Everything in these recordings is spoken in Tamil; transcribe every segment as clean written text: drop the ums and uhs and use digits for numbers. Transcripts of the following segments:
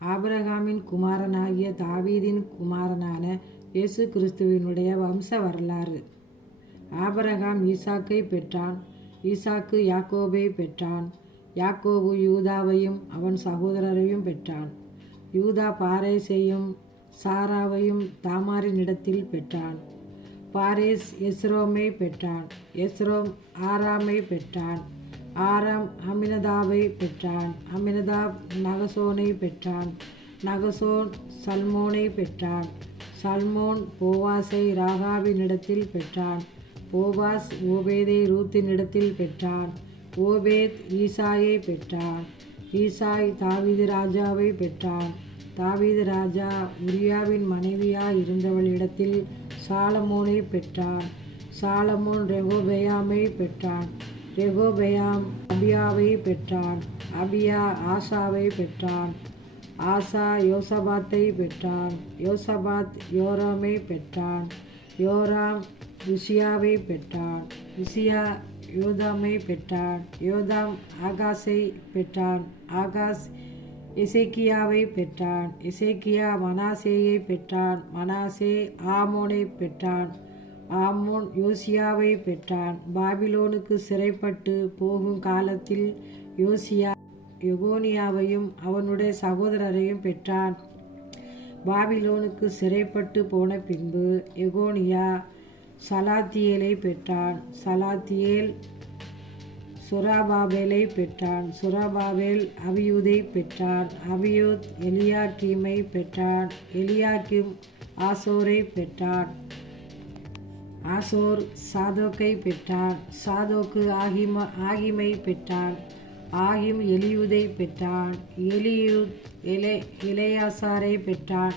ஆபிரகாமின் குமாரனாகிய தாவீதின் குமாரனான இயேசு கிறிஸ்துவினுடைய வம்ச வரலாறு. ஆபிரகாம் ஈசாக்கை பெற்றான். ஈசாக்கு யாக்கோபை பெற்றான். யாக்கோபு யூதாவையும் அவன் சகோதரரையும் பெற்றான். யூதா பாரேசையும் சாராவையும் தாமாரினிடத்தில் பெற்றான். பாரேஸ் எஸ்ரோமை பெற்றான். எஸ்ரோம் ஆராமை பெற்றான். ஆராம் அமினதாவை பெற்றான். அமினதாப் நகசோனை பெற்றான். நகசோன் சல்மோனை பெற்றான். சல்மோன் போவாசை ராகாவினிடத்தில் பெற்றான். போவாஸ் ஓபேதை ரூத்தினிடத்தில் பெற்றான். ஓபேத் ஈசாயை பெற்றான். ஈசாய் தாவீது ராஜாவை பெற்றான். தாவீது ராஜா உரியாவின் மனைவியாய் இருந்தவளிடத்தில் சாலமோனை பெற்றான். சாலமோன் ரெகோபெயாமை பெற்றான். ரெகோபெயாம் அபியாவை பெற்றான். அபியா ஆசாவை பெற்றான். ஆசா யோசபாத்தை பெற்றான். யோசபாத் யோராமை பெற்றான். யோராம் உசியாவை பெற்றான். உசியா யோதாமை பெற்றான். யோதாம் ஆகாஸை பெற்றான். ஆகாஸ் எசேக்கியாவை பெற்றான். எசேக்கியா மனாசேயை பெற்றான். மனாசே ஆமோனை பெற்றான். ஆமோன் யோசியாவை பெற்றான். பாபிலோனுக்கு சிறைப்பட்டு போகும் காலத்தில் யோசியா எகோனியாவையும் அவனுடைய சகோதரரையும் பெற்றான். பாபிலோனுக்கு சிறைப்பட்டு போன பின்பு எகோனியா சலாத்தியேலை பெற்றான். சலாத்தியேல் சொராபாபேலை பெற்றான். சொராபாபேல் அபியூதை பெற்றான். அபியூத் எலியாக்கீமை பெற்றான். எலியாக்கிம் ஆசோரை பெற்றான். ஆசோர் சாதோக்கை பெற்றான். சாதோக்கு ஆகிமை பெற்றான். ஆகிம் எலியூதை பெற்றான். எலியூத் இளையாசாரை பெற்றான்.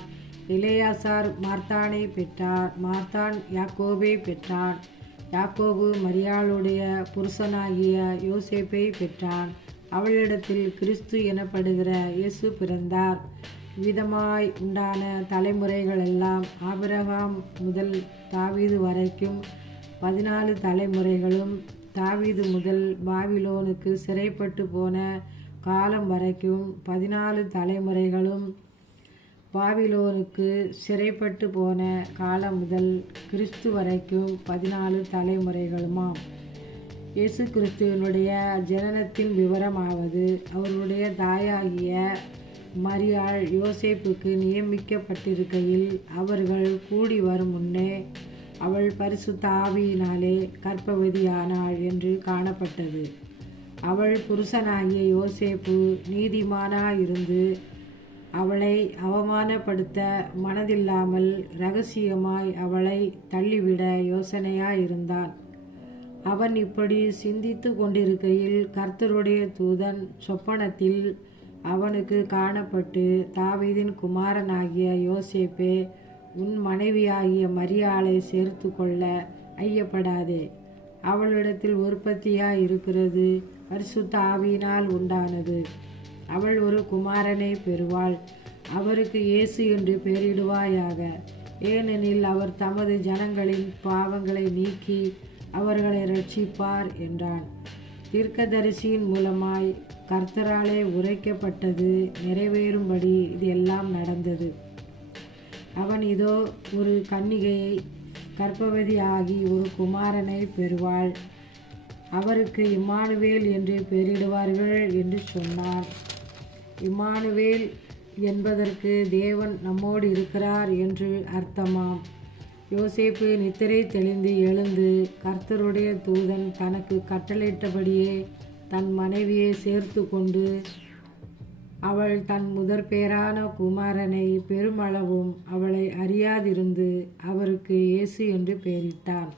இளையாசார் மார்த்தானை பெற்றார். மார்த்தான் யாக்கோபை பெற்றான். யாக்கோபு மரியாளுடைய புருஷனாகிய யோசேப்பை பெற்றான். அவளிடத்தில் கிறிஸ்து எனப்படுகிற இயேசு பிறந்தார். விதமாய் உண்டான தலைமுறைகளெல்லாம் ஆபிரகாம் முதல் தாவீது வரைக்கும் 14 தலைமுறைகளும், தாவீது முதல் பாபிலோனுக்கு சிறைப்பட்டு போன காலம் வரைக்கும் 14 தலைமுறைகளும், பாபிலோனுக்கு சிறைப்பட்டு போன காலம் முதல் கிறிஸ்து வரைக்கும் 14 தலைமுறைகளுமாம். இயேசு கிறிஸ்துவனுடைய ஜனனத்தின் விவரமாவது, அவருடைய தாயாகிய மரியாள் யோசேப்புக்கு நியமிக்கப்பட்டிருக்கையில் அவர்கள் கூடி வரும் முன்னே அவள் பரிசுத்த ஆவியினாலே கர்ப்பவதியானாள் என்று காணப்பட்டது. அவள் புருஷனாகிய யோசேப்பு நீதிமானாயிருந்து அவளை அவமானப்படுத்த மனதில்லாமல் இரகசியமாய் அவளை தள்ளிவிட யோசனையாயிருந்தான். அவன் இப்படி சிந்தித்து கொண்டிருக்கையில் கர்த்தருடைய தூதன் சொப்பனத்தில் அவனுக்கு காணப்பட்டு, தாவீதின் குமாரனாகிய யோசேப்பே, உன் மனைவியாகிய மரியாளை சேர்த்து கொள்ள ஐயப்படாதே. அவளிடத்தில் உற்பத்தியாய் இருக்கிறது பரிசுத்த ஆவியினால் உண்டானது. அவள் ஒரு குமாரனை பெறுவாள். அவருக்கு இயேசு என்று பெயரிடுவாயாக. ஏனெனில் அவர் தமது ஜனங்களின் பாவங்களை நீக்கி அவர்களை ரட்சிப்பார் என்றான். தீர்க்கதரிசியின் மூலமாய் கர்த்தராலே உரைக்கப்பட்டது நிறைவேறும்படி இது எல்லாம் நடந்தது. அவன் இதோ ஒரு கன்னிகையை கர்ப்பவதி ஆகி ஒரு குமாரனை பெறுவாள். அவருக்கு இம்மானுவேல் என்று பெயரிடுவார்கள் என்று சொன்னார். இம்மானுவேல் என்பதற்கு தேவன் நம்மோடு இருக்கிறார் என்று அர்த்தமாம். யோசேப்பு நித்திரை தெளிந்து எழுந்து கர்த்தருடைய தூதன் தனக்கு கட்டளையிட்டபடியே தன் மனைவியை சேர்த்து கொண்டு அவள் தன் முதற் பேரான குமாரனை பெருமளவும் அவளை அறியாதிருந்து அவருக்கு இயேசு என்று பெயரிட்டான்.